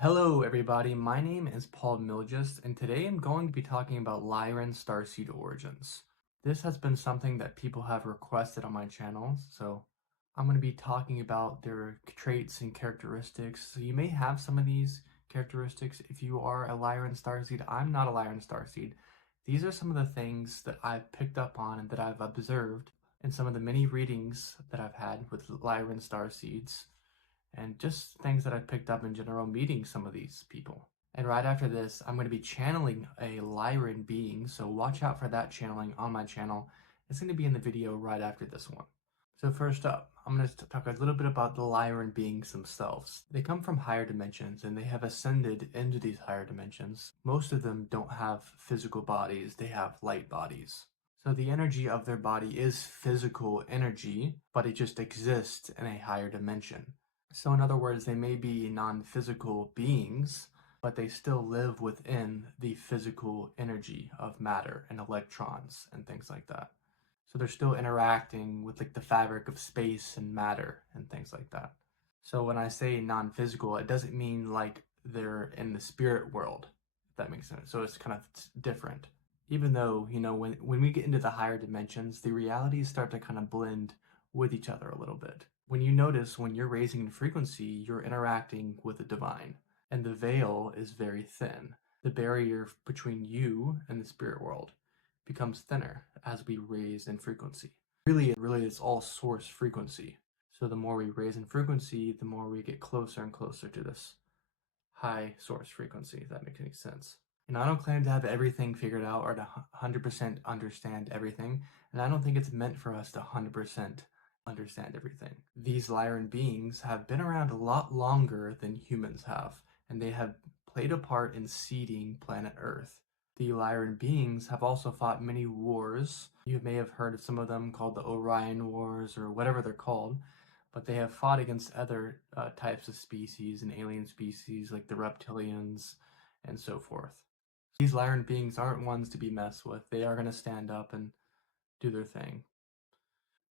Hello everybody, my name is Paul Miljus, and today I'm going to be talking about Lyran Starseed origins. This has been something that people have requested on my channel, so I'm going to be talking about their traits and characteristics. So you may have some of these characteristics if you are a Lyran Starseed. I'm not a Lyran Starseed. These are some of the things that I've picked up on and that I've observed in some of the many readings that I've had with Lyran Starseeds, and just things that I've picked up in general meeting some of these people. And right after this, I'm going to be channeling a Lyran being, so watch out for that channeling on my channel. It's going to be in the video right after this one. So first up, I'm going to talk a little bit about the Lyran beings themselves. They come from higher dimensions, and they have ascended into these higher dimensions. Most of them don't have physical bodies, they have light bodies. So the energy of their body is physical energy, but it just exists in a higher dimension. So in other words, they may be non-physical beings, but they still live within the physical energy of matter and electrons and things like that. So they're still interacting with like the fabric of space and matter and things like that. So when I say non-physical, it doesn't mean like they're in the spirit world, if that makes sense. So it's kind of different. Even though, when we get into the higher dimensions, the realities start to kind of blend with each other a little bit. When you notice when you're raising in frequency, you're interacting with the divine, and the veil is very thin. The barrier between you and the spirit world becomes thinner as we raise in frequency. Really, it's all source frequency. So the more we raise in frequency, the more we get closer and closer to this high source frequency, if that makes any sense. And I don't claim to have everything figured out or to 100% understand everything, and I don't think it's meant for us to 100% understand everything. These Lyran beings have been around a lot longer than humans have, and they have played a part in seeding planet Earth. The Lyran beings have also fought many wars. You may have heard of some of them called the Orion Wars or whatever they're called, but they have fought against other types of species and alien species like the reptilians and so forth. These Lyran beings aren't ones to be messed with. They are going to stand up and do their thing.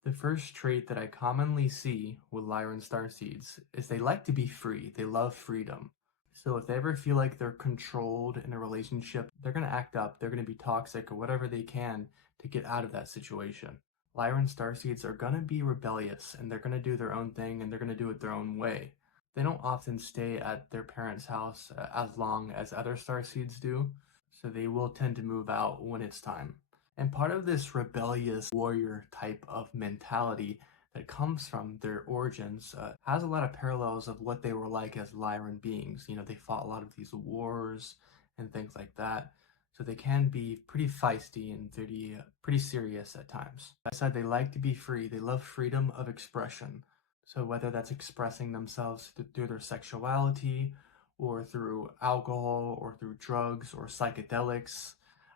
The first trait that I commonly see with Lyran Starseeds is they like to be free. They love freedom. So if they ever feel like they're controlled in a relationship, they're going to act up. They're going to be toxic or whatever they can to get out of that situation. Lyran Starseeds are going to be rebellious, and they're going to do their own thing, and they're going to do it their own way. They don't often stay at their parents' house as long as other Starseeds do, so they will tend to move out when it's time. And part of this rebellious warrior type of mentality that comes from their origins has a lot of parallels of what they were like as Lyran beings. They fought a lot of these wars and things like that. So they can be pretty feisty and pretty serious at times. Like I said, they like to be free. They love freedom of expression. So whether that's expressing themselves through their sexuality or through alcohol or through drugs or psychedelics,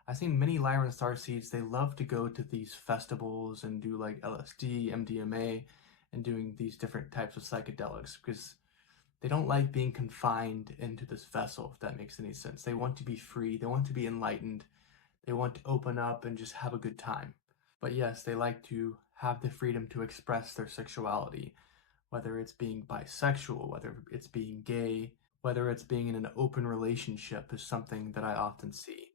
I've seen many Lyran Starseeds, they love to go to these festivals and do like LSD, MDMA, and doing these different types of psychedelics because they don't like being confined into this vessel, if that makes any sense. They want to be free, they want to be enlightened, they want to open up and just have a good time. But yes, they like to have the freedom to express their sexuality, whether it's being bisexual, whether it's being gay, whether it's being in an open relationship is something that I often see.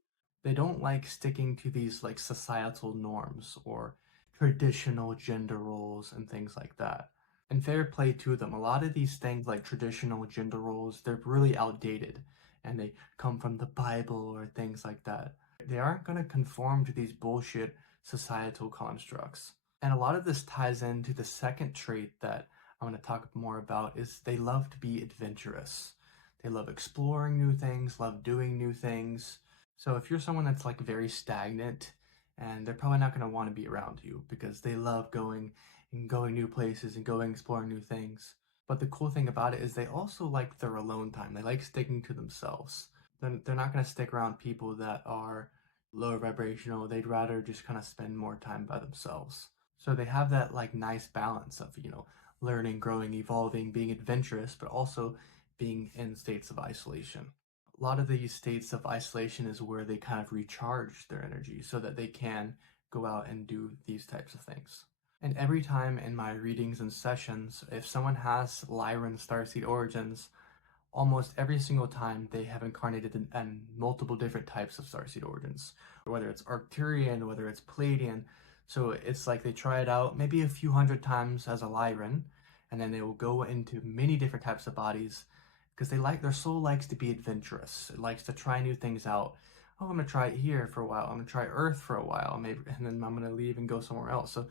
They don't like sticking to these like societal norms or traditional gender roles and things like that. And fair play to them. A lot of these things like traditional gender roles, they're really outdated and they come from the Bible or things like that. They aren't going to conform to these bullshit societal constructs. And a lot of this ties into the second trait that I'm going to talk more about is they love to be adventurous. They love exploring new things, love doing new things. So if you're someone that's like very stagnant, and they're probably not going to want to be around you because they love going new places and going exploring new things. But the cool thing about it is they also like their alone time. They like sticking to themselves. They're not going to stick around people that are low vibrational. They'd rather just kind of spend more time by themselves. So they have that like nice balance of, learning, growing, evolving, being adventurous, but also being in states of isolation. A lot of these states of isolation is where they kind of recharge their energy so that they can go out and do these types of things. And every time in my readings and sessions, if someone has Lyran Starseed origins, almost every single time they have incarnated in multiple different types of starseed origins, whether it's Arcturian, whether it's Palladian. So it's like they try it out maybe a few hundred times as a Lyran, and then they will go into many different types of bodies because their soul likes to be adventurous. It likes to try new things out. Oh, I'm gonna try it here for a while. I'm gonna try Earth for a while, maybe, and then I'm gonna leave and go somewhere else. So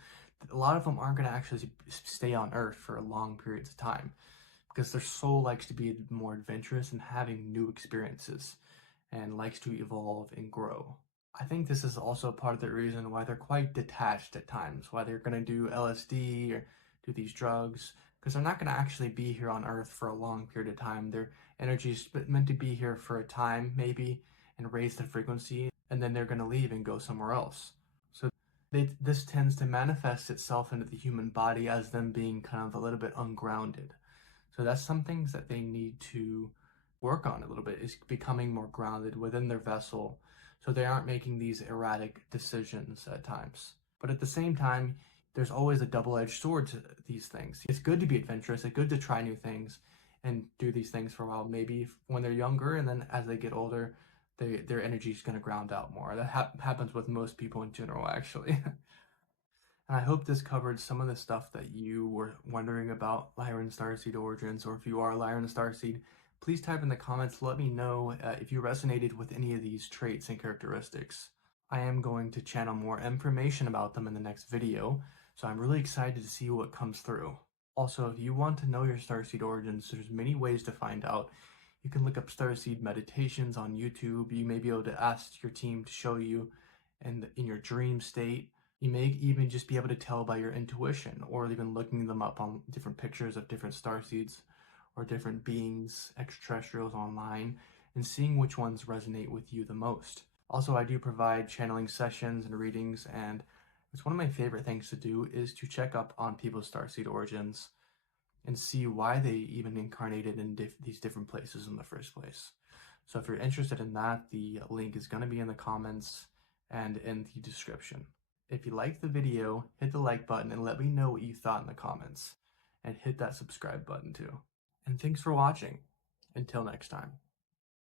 a lot of them aren't gonna actually stay on Earth for long periods of time because their soul likes to be more adventurous and having new experiences and likes to evolve and grow. I think this is also part of the reason why they're quite detached at times, why they're going to do LSD or do these drugs, because they're not going to actually be here on Earth for a long period of time. Their energy is meant to be here for a time, maybe, and raise the frequency, and then they're going to leave and go somewhere else. So this tends to manifest itself into the human body as them being kind of a little bit ungrounded. So that's some things that they need to work on a little bit, is becoming more grounded within their vessel so they aren't making these erratic decisions at times. But at the same time, there's always a double-edged sword to these things. It's good to be adventurous, it's good to try new things and do these things for a while, maybe when they're younger, and then as they get older, their energy is going to ground out more. That happens with most people in general, actually. And I hope this covered some of the stuff that you were wondering about Lyran Starseed origins, or if you are Lyran Starseed, please type in the comments, let me know if you resonated with any of these traits and characteristics. I am going to channel more information about them in the next video, so I'm really excited to see what comes through. Also, if you want to know your Starseed origins, there's many ways to find out. You can look up Starseed meditations on YouTube. You may be able to ask your team to show you in your dream state. You may even just be able to tell by your intuition, or even looking them up on different pictures of different starseeds or different beings, extraterrestrials online, and seeing which ones resonate with you the most. Also, I do provide channeling sessions and readings, and it's one of my favorite things to do is to check up on people's starseed origins and see why they even incarnated in these different places in the first place. So if you're interested in that, the link is going to be in the comments and in the description. If you liked the video, hit the like button and let me know what you thought in the comments. And hit that subscribe button too. And thanks for watching. Until next time.